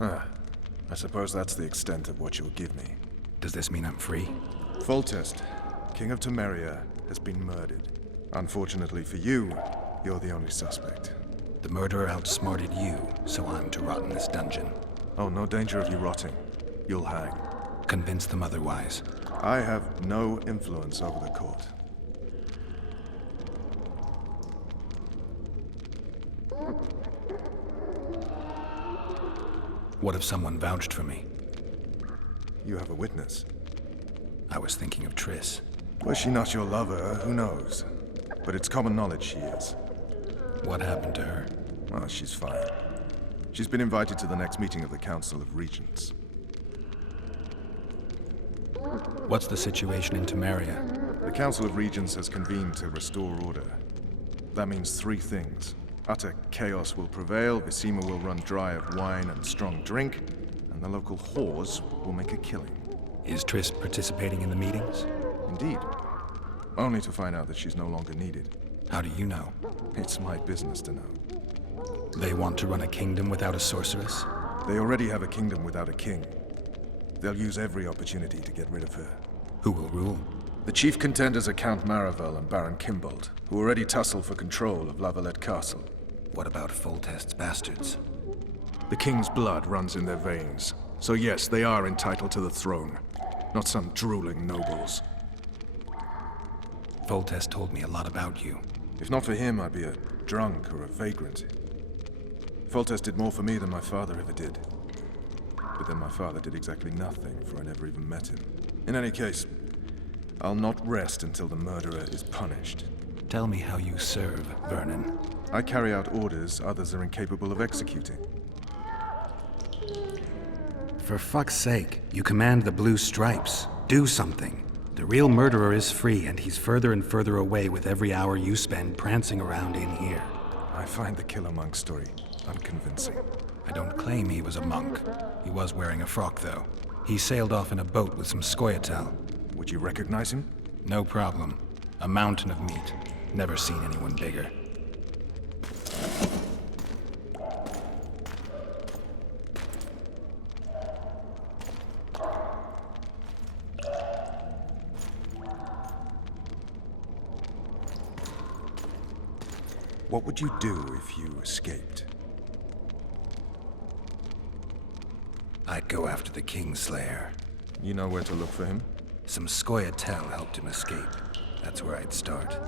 I suppose that's the extent of what you'll give me. Does this mean I'm free? Foltest, King of Temeria, has been murdered. Unfortunately for you, you're the only suspect. The murderer outsmarted you, so I'm to rot in this dungeon. Oh, no danger of you rotting. You'll hang. Convince them otherwise. I have no influence over the court. What if someone vouched for me? You have a witness. I was thinking of Triss. Was she not your lover? Who knows? But it's common knowledge she is. What happened to her? Oh, she's fine. She's been invited to the next meeting of the Council of Regents. What's the situation in Temeria? The Council of Regents has convened to restore order. That means three things. Utter chaos will prevail, Visima will run dry of wine and strong drink, and the local whores will make a killing. Is Triss participating in the meetings? Indeed. Only to find out that she's no longer needed. How do you know? It's my business to know. They want to run a kingdom without a sorceress? They already have a kingdom without a king. They'll use every opportunity to get rid of her. Who will rule? The chief contenders are Count Maravel and Baron Kimbold, who already tussle for control of Lavalette Castle. What about Foltest's bastards? The king's blood runs in their veins, so yes, they are entitled to the throne. Not some drooling nobles. Foltest told me a lot about you. If not for him, I'd be a drunk or a vagrant. Foltest did more for me than my father ever did. But then my father did exactly nothing, for I never even met him. In any case, I'll not rest until the murderer is punished. Tell me how you serve, Vernon. I carry out orders others are incapable of executing. For fuck's sake, you command the Blue Stripes. Do something. The real murderer is free, and he's further and further away with every hour you spend prancing around in here. I find the Killer Monk story unconvincing. I don't claim he was a monk. He was wearing a frock, though. He sailed off in a boat with some Scoia'tael. Would you recognize him? No problem. A mountain of meat. Never seen anyone bigger. What would you do if you escaped? I'd go after the Kingslayer. You know where to look for him? Some Scoia'tael helped him escape. That's where I'd start.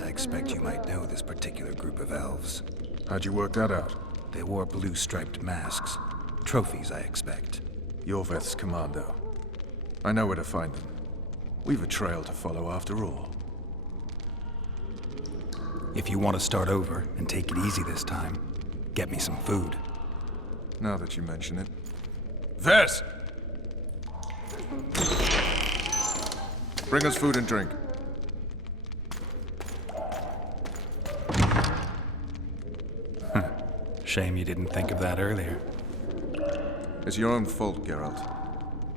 I expect you might know this particular group of elves. How'd you work that out? They wore blue-striped masks. Trophies, I expect. Iorveth's commando. I know where to find them. We've a trail to follow after all. If you want to start over and take it easy this time, get me some food. Now that you mention it. Vess! Bring us food and drink. Shame you didn't think of that earlier. It's your own fault, Geralt.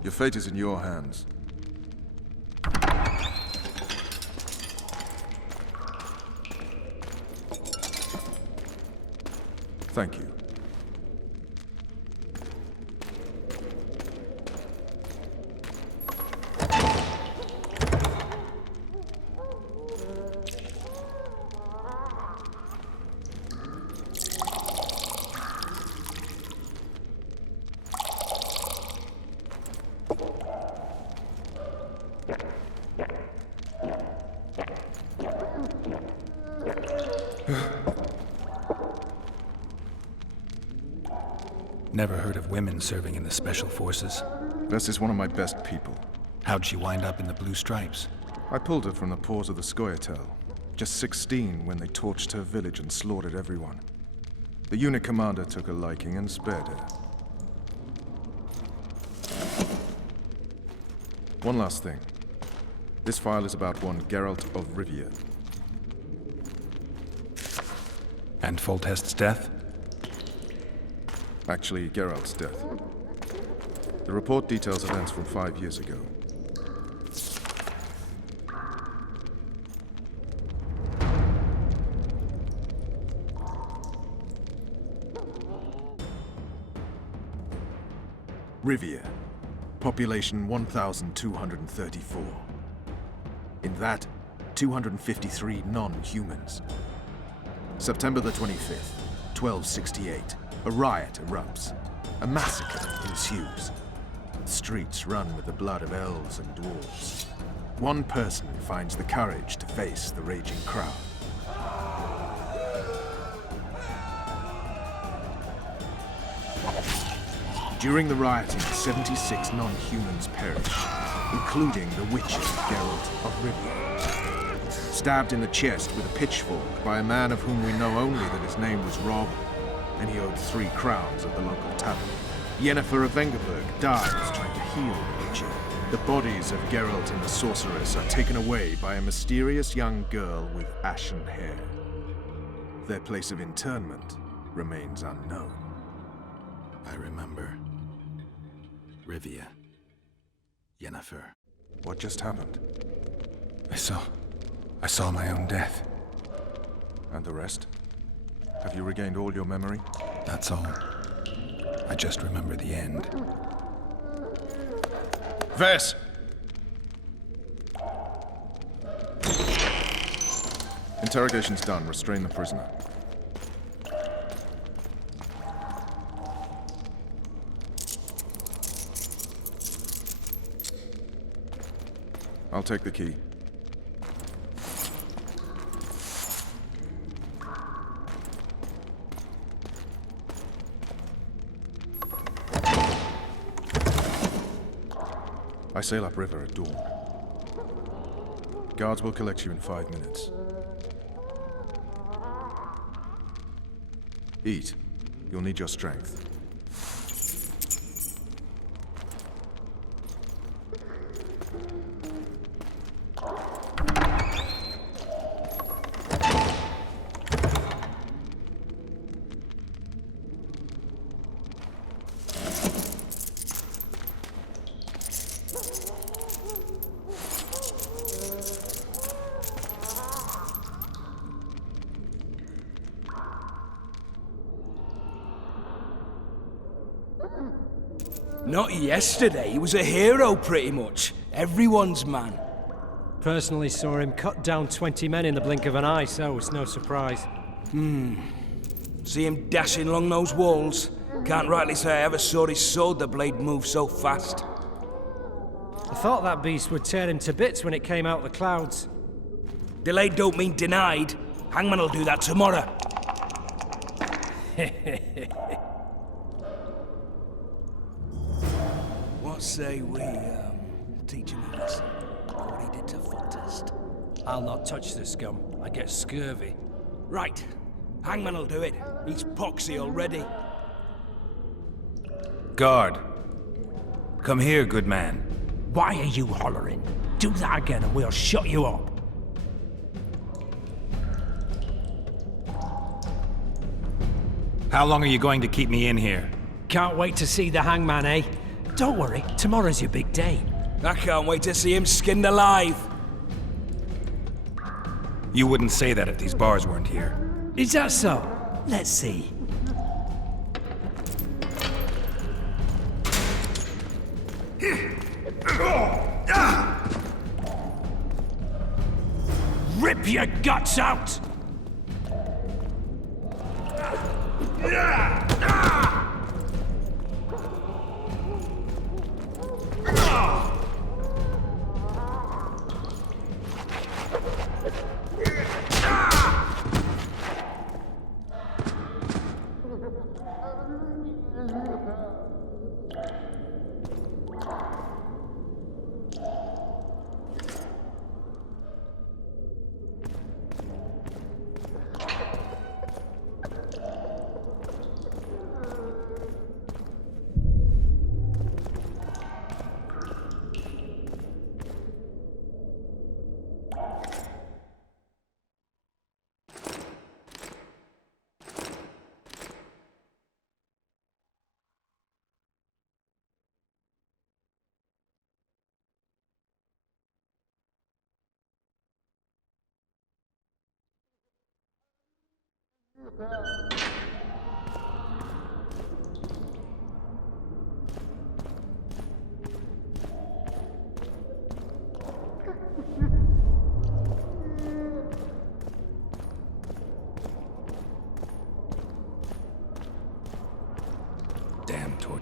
Your fate is in your hands. Thank you. Never heard of women serving in the Special Forces. Vess is one of my best people. How'd she wind up in the Blue Stripes? I pulled her from the paws of the Scoia'tael. Just 16 when they torched her village and slaughtered everyone. The unit commander took a liking and spared her. One last thing. This file is about one Geralt of Rivia. And Foltest's death? Actually, Geralt's death. The report details events from 5 years ago. Rivia. Population 1,234. In that, 253 non-humans. September the 25th, 1268. A riot erupts. A massacre ensues. The streets run with the blood of elves and dwarves. One person finds the courage to face the raging crowd. During the rioting, 76 non-humans perish, including the Witcher Geralt of Rivia. Stabbed in the chest with a pitchfork by a man of whom we know only that his name was Rob, and he owed 3 crowns at the local tavern. Yennefer of Vengerberg dies trying to heal the Witcher. The bodies of Geralt and the sorceress are taken away by a mysterious young girl with ashen hair. Their place of internment remains unknown. I remember. Rivia. Yennefer. What just happened? I saw my own death. And the rest? Have you regained all your memory? That's all. I just remember the end. Vess! Interrogation's done. Restrain the prisoner. I'll take the key. I sail upriver at dawn. Guards will collect you in 5 minutes. Eat. You'll need your strength. Not yesterday, he was a hero pretty much. Everyone's man. Personally saw him cut down 20 men in the blink of an eye, so it's no surprise. See him dashing along those walls? Can't rightly say I ever saw his sword the blade move so fast. I thought that beast would tear him to bits when it came out the clouds. Delayed don't mean denied. Hangman'll do that tomorrow. What say we, teach him a lesson? What he did to Foltest. I'll not touch the scum. I get scurvy. Right. Hangman'll do it. He's poxy already. Guard. Come here, good man. Why are you hollering? Do that again and we'll shut you up. How long are you going to keep me in here? Can't wait to see the hangman, eh? Don't worry, tomorrow's your big day. I can't wait to see him skinned alive. You wouldn't say that if these bars weren't here. Is that so? Let's see. Rip your guts out!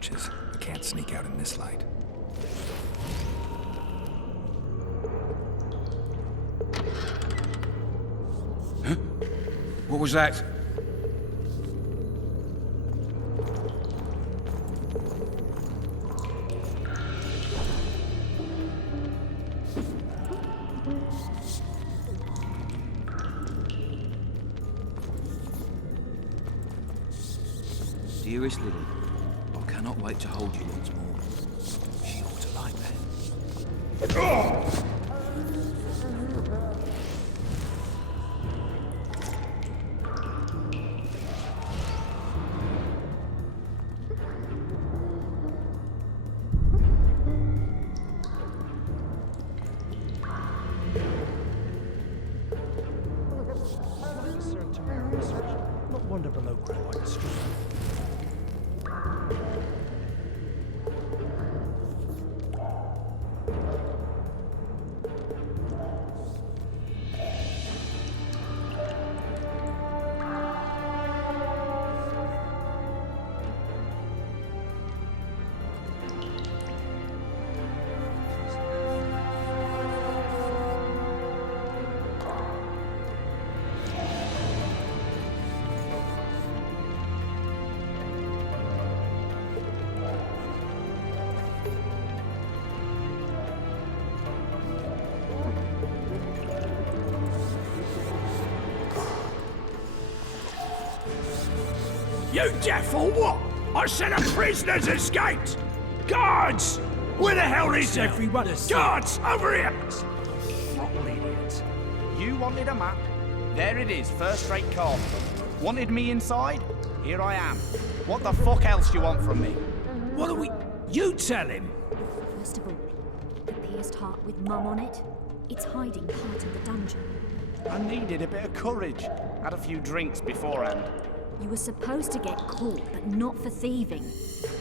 torches. We can't sneak out in this light. Huh? What was that? Dearest Lily, I cannot wait to hold you once more. She ought to like that. Not wonder below ground like a stream. You deaf or what? I said a prisoner's escaped! Guards! Where the hell is everyone? Guards, over here! Throttle idiot. You wanted a map. There it is, first-rate cop. Wanted me inside? Here I am. What the fuck else do you want from me? What are we... You tell him! First of all, the pierced heart with Mum on it. It's hiding part of the dungeon. I needed a bit of courage. Had a few drinks beforehand. You were supposed to get caught, but not for thieving.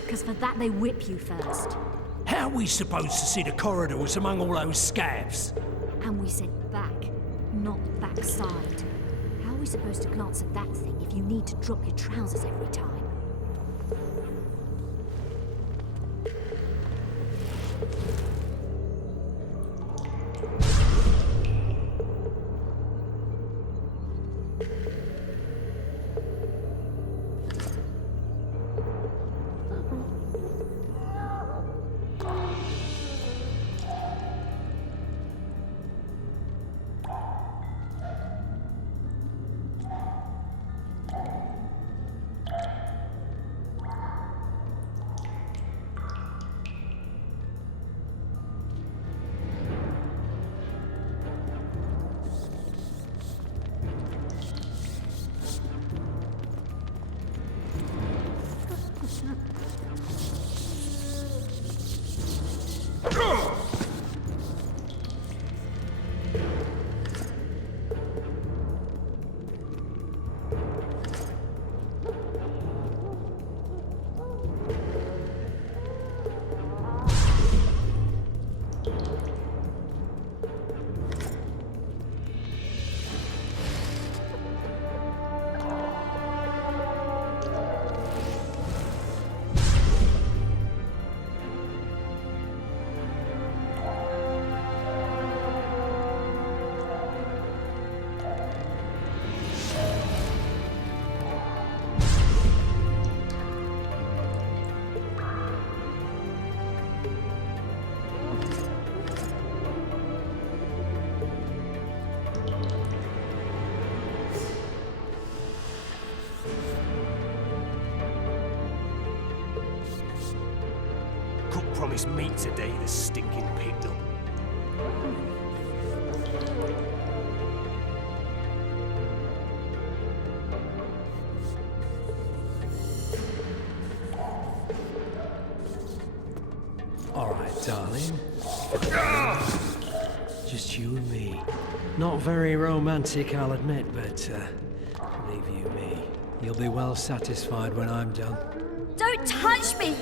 Because for that they whip you first. How are we supposed to see the corridors among all those scabs? And we said back, not backside. How are we supposed to glance at that thing if you need to drop your trousers every time? Cook promised meat today, the stinking pigdom. All right, darling. Just you and me. Not very romantic, I'll admit, but believe you me, you'll be well satisfied when I'm done. Don't touch me!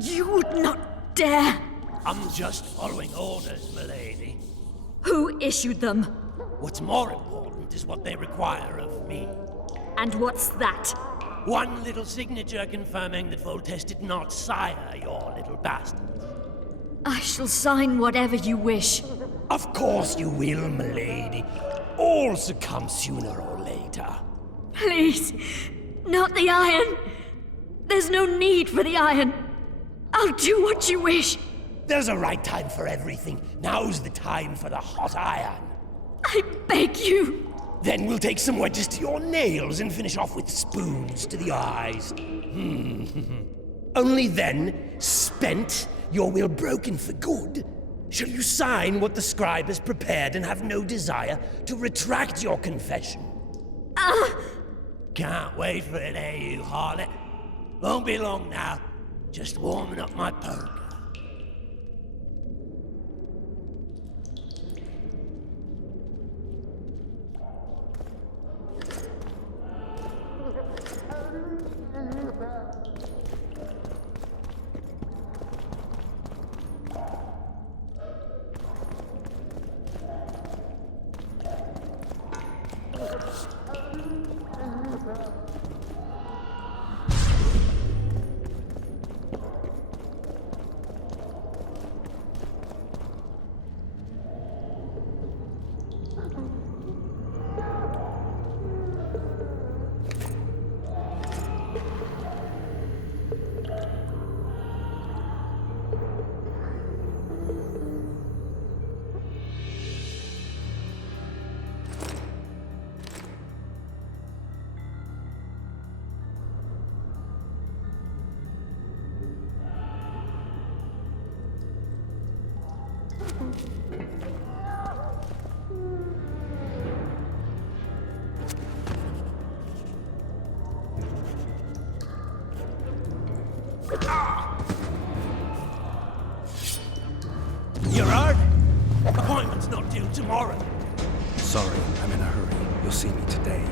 You would not dare! I'm just following orders, milady. Who issued them? What's more important is what they require of me. And what's that? One little signature confirming that Voltes did not sire your little bastard. I shall sign whatever you wish. Of course you will, milady. All succumb sooner or later. Please, not the iron. There's no need for the iron. I'll do what you wish. There's a right time for everything. Now's the time for the hot iron. I beg you. Then we'll take some wedges to your nails and finish off with spoons to the eyes. Only then, spent, your will broken for good, shall you sign what the scribe has prepared and have no desire to retract your confession. Can't wait for it, eh, you harlot? Won't be long now. Just warming up my poker. You're hard? Appointment's not due tomorrow. Sorry, I'm in a hurry. You'll see me today.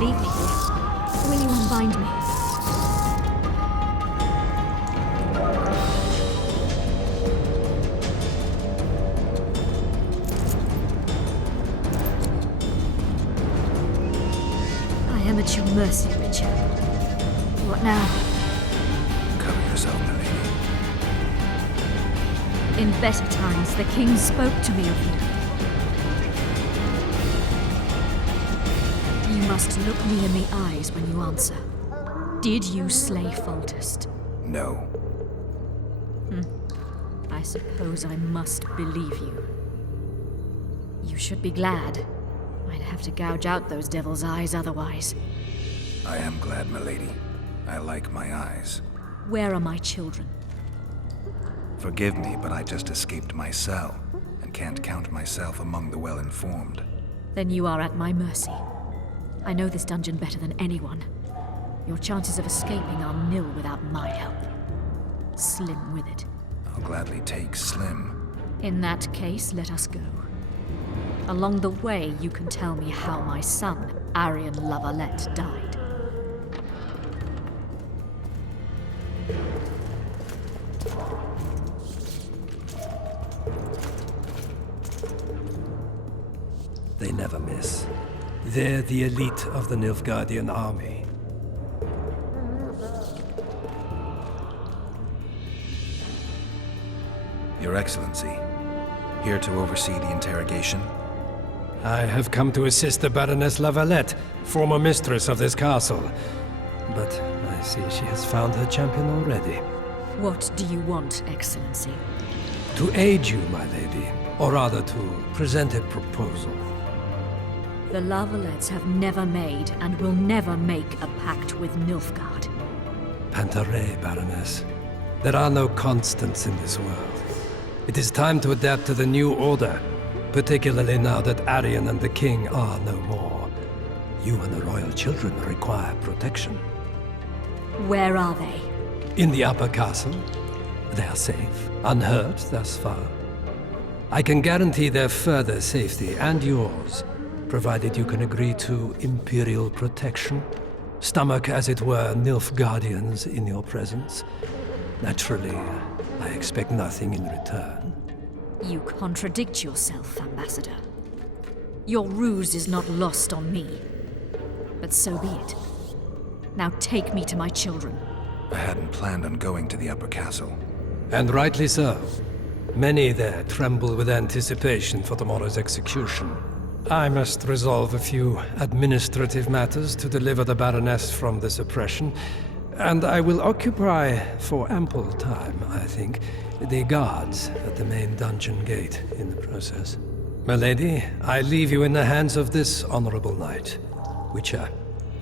Leave me here. Will you unbind me? I am at your mercy, Richard. What now? Cover yourself, my lady. In better times, the king spoke to me of you. must look me in the eyes when you answer. Did you slay Foltest? No. I suppose I must believe you. You should be glad. I'd have to gouge out those devil's eyes otherwise. I am glad, milady. I like my eyes. Where are my children? Forgive me, but I just escaped my cell, and can't count myself among the well-informed. Then you are at my mercy. I know this dungeon better than anyone. Your chances of escaping are nil without my help. Slim with it. I'll gladly take Slim. In that case, let us go. Along the way, you can tell me how my son, Arian Lavalette, died. They never miss. They're the elite of the Nilfgaardian army. Your Excellency, here to oversee the interrogation? I have come to assist the Baroness Lavalette, former mistress of this castle. But I see she has found her champion already. What do you want, Excellency? To aid you, my lady, or rather to present a proposal. The Lavalettes have never made and will never make a pact with Nilfgaard. Pantaray, Baroness. There are no constants in this world. It is time to adapt to the new order, particularly now that Arian and the King are no more. You and the royal children require protection. Where are they? In the upper castle. They are safe, unhurt thus far. I can guarantee their further safety and yours, provided you can agree to Imperial protection. Stomach, as it were, Nilfgaardians in your presence. Naturally, I expect nothing in return. You contradict yourself, Ambassador. Your ruse is not lost on me. But so be it. Now take me to my children. I hadn't planned on going to the upper castle. And rightly so. Many there tremble with anticipation for tomorrow's execution. I must resolve a few administrative matters to deliver the Baroness from this oppression, and I will occupy, for ample time, I think, the guards at the main dungeon gate in the process. My lady, I leave you in the hands of this honorable knight. Witcher,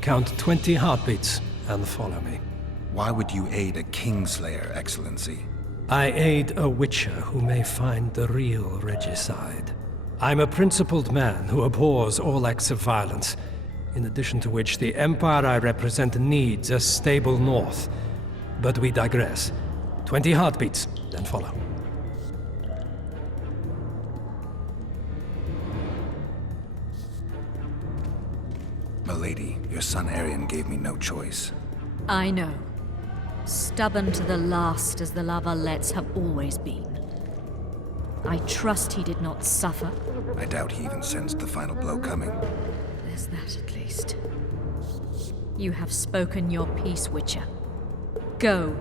count 20 heartbeats and follow me. Why would you aid a Kingslayer, Excellency? I aid a Witcher who may find the real regicide. I'm a principled man who abhors all acts of violence, in addition to which the Empire I represent needs a stable north. But we digress. 20 heartbeats, then follow. Milady, your son Arian gave me no choice. I know. Stubborn to the last as the Lavalettes have always been. I trust he did not suffer. I doubt he even sensed the final blow coming. There's that at least. You have spoken your piece, Witcher. Go.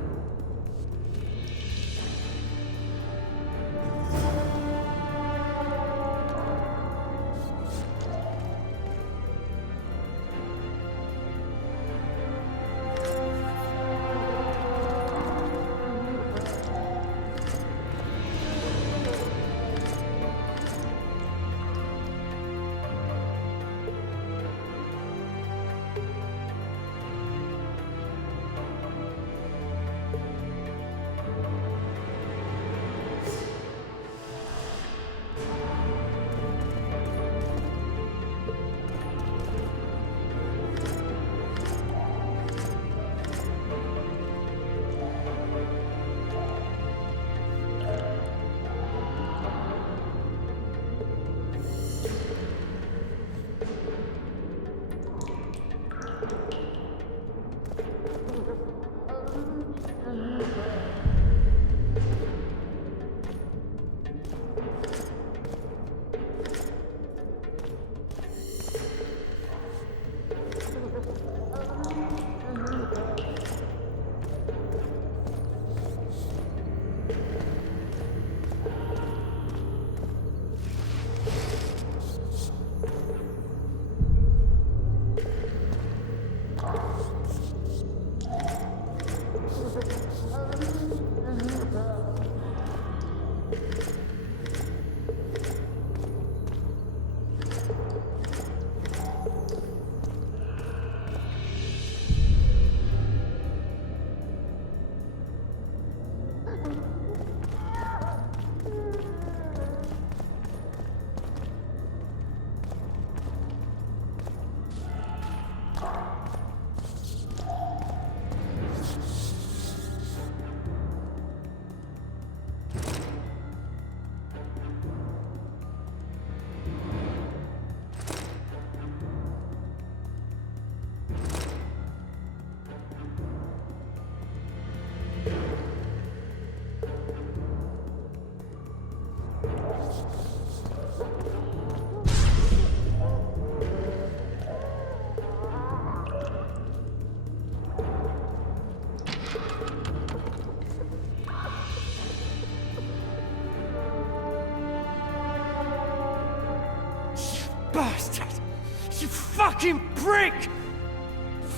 fucking prick!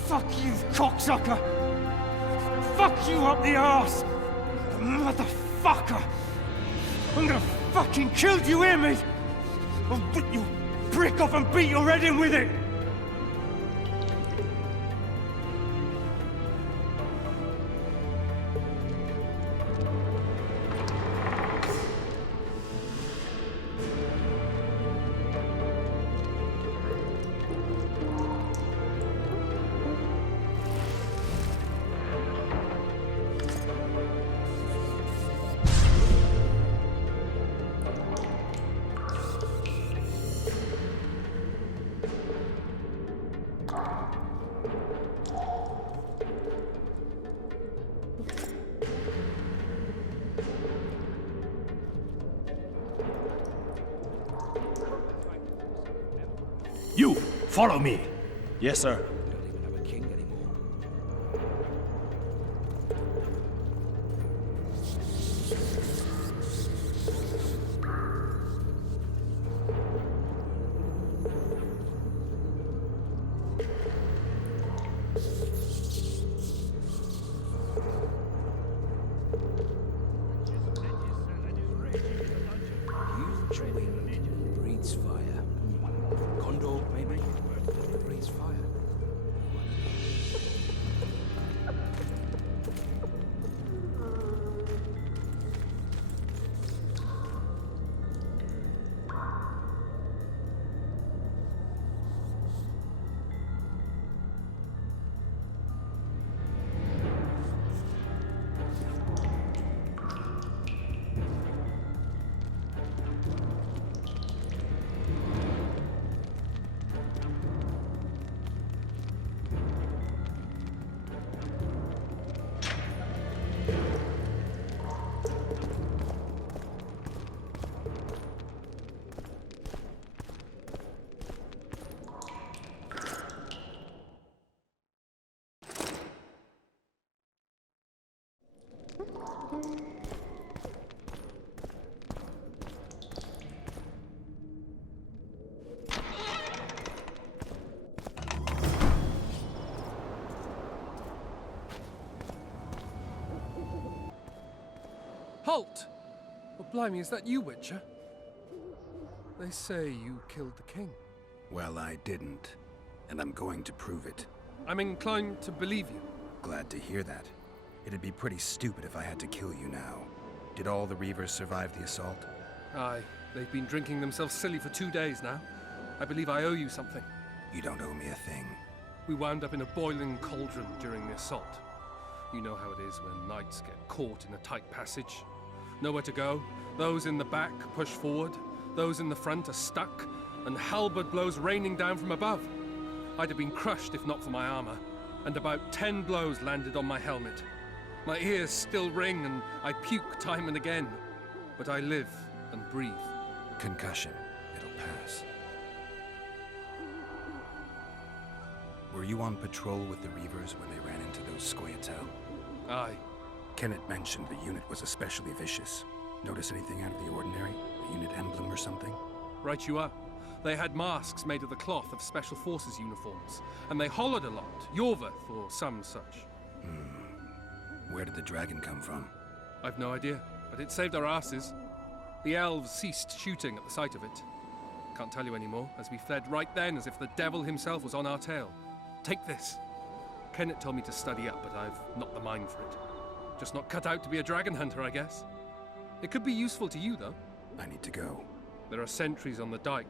Fuck you, cocksucker! Fuck you up the arse! Motherfucker! I'm gonna fucking kill you, hear me? I'll rip your prick off and beat your head in with it! You, follow me. Yes, sir. We don't even have a king anymore. Huge wind breathes fire. Condor, maybe? Breathes fire. Halt! Oh, blimey, is that you, Witcher? They say you killed the king. Well, I didn't. And I'm going to prove it. I'm inclined to believe you. Glad to hear that. It'd be pretty stupid if I had to kill you now. Did all the Reavers survive the assault? Aye, they've been drinking themselves silly for 2 days now. I believe I owe you something. You don't owe me a thing. We wound up in a boiling cauldron during the assault. You know how it is when knights get caught in a tight passage. Nowhere to go. Those in the back push forward. Those in the front are stuck. And halberd blows raining down from above. I'd have been crushed if not for my armor. And about 10 blows landed on my helmet. My ears still ring and I puke time and again. But I live and breathe. Concussion. It'll pass. Were you on patrol with the Reavers when they ran into those Scoia'tael? Aye. Kenneth mentioned the unit was especially vicious. Notice anything out of the ordinary? A unit emblem or something? Right you are. They had masks made of the cloth of Special Forces uniforms, and they hollered a lot. Iorveth or some such. Where did the dragon come from? I've no idea, but it saved our asses. The elves ceased shooting at the sight of it. Can't tell you anymore, as we fled right then as if the devil himself was on our tail. Take this. Kenneth told me to study up, but I've not the mind for it. Just not cut out to be a dragon hunter, I guess. It could be useful to you, though. I need to go. There are sentries on the dike.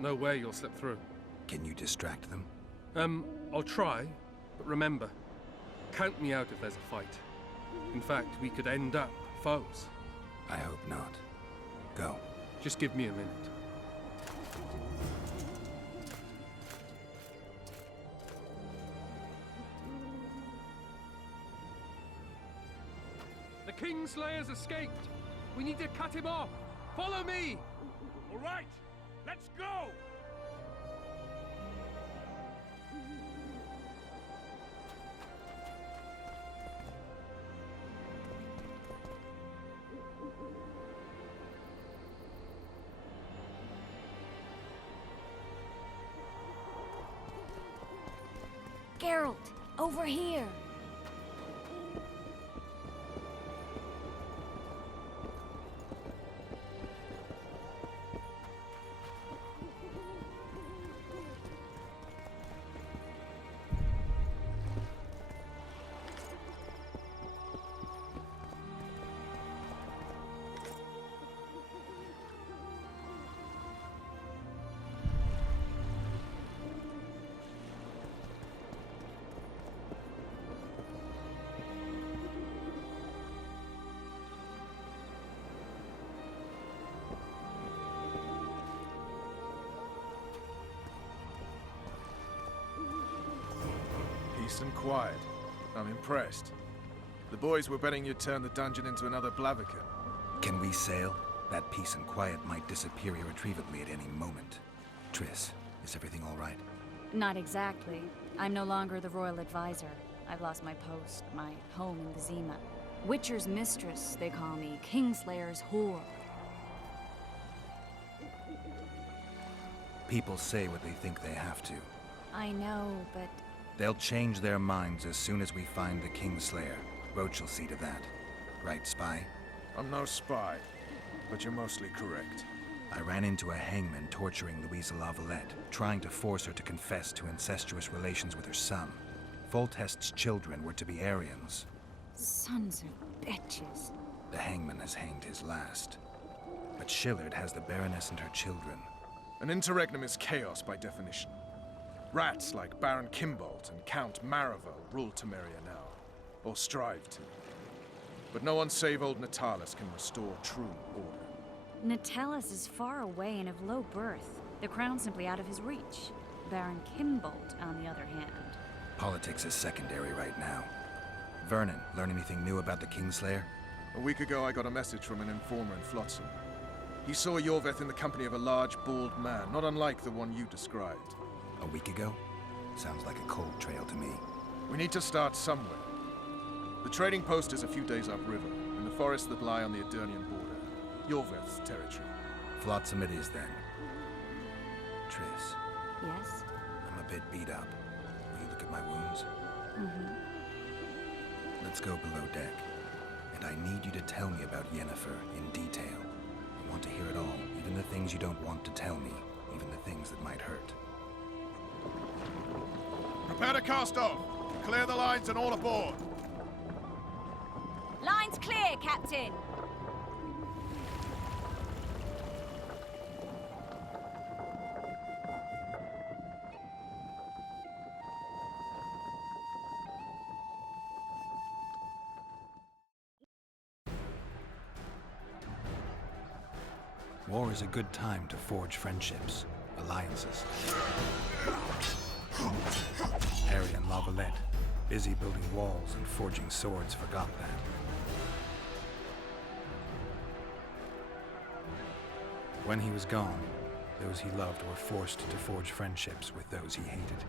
No way you'll slip through. Can you distract them? I'll try, but remember, count me out if there's a fight. In fact, we could end up foes. I hope not. Go. Just give me a minute. The Kingslayer's escaped. We need to cut him off. Follow me! All right, let's go! Geralt, over here. Peace and quiet. I'm impressed. The boys were betting you'd turn the dungeon into another Blaviken. Can we sail? That peace and quiet might disappear irretrievably at any moment. Triss, is everything all right? Not exactly. I'm no longer the royal advisor. I've lost my post, my home in Vizima. Witcher's mistress, they call me. Kingslayer's whore. People say what they think they have to. I know, but... They'll change their minds as soon as we find the Kingslayer. Roach will see to that. Right, spy? I'm no spy, but you're mostly correct. I ran into a hangman torturing Louisa Lavalette, trying to force her to confess to incestuous relations with her son. Foltest's children were to be Aryans. Sons of bitches. The hangman has hanged his last. But Shillard has the Baroness and her children. An interregnum is chaos by definition. Rats like Baron Kimbolt and Count Maravel rule Temeria now, or strive to. But no one save old Natalis can restore true order. Natalis is far away and of low birth. The crown's simply out of his reach. Baron Kimbolt, on the other hand. Politics is secondary right now. Vernon, learn anything new about the Kingslayer? A week ago I got a message from an informer in Flotsam. He saw Iorveth in the company of a large, bald man, not unlike the one you described. A week ago? Sounds like a cold trail to me. We need to start somewhere. The trading post is a few days upriver, in the forests that lie on the Edirnian border. Iorveth's territory. Flotsam it is, then. Triss. Yes? I'm a bit beat up. Will you look at my wounds? Mm-hmm. Let's go below deck. And I need you to tell me about Yennefer in detail. I want to hear it all, even the things you don't want to tell me, even the things that might hurt. Prepare to cast off! Clear the lines and all aboard! Line's clear, Captain! War is a good time to forge friendships, alliances. Harry and Lavalette, busy building walls and forging swords, forgot that. When he was gone, those he loved were forced to forge friendships with those he hated.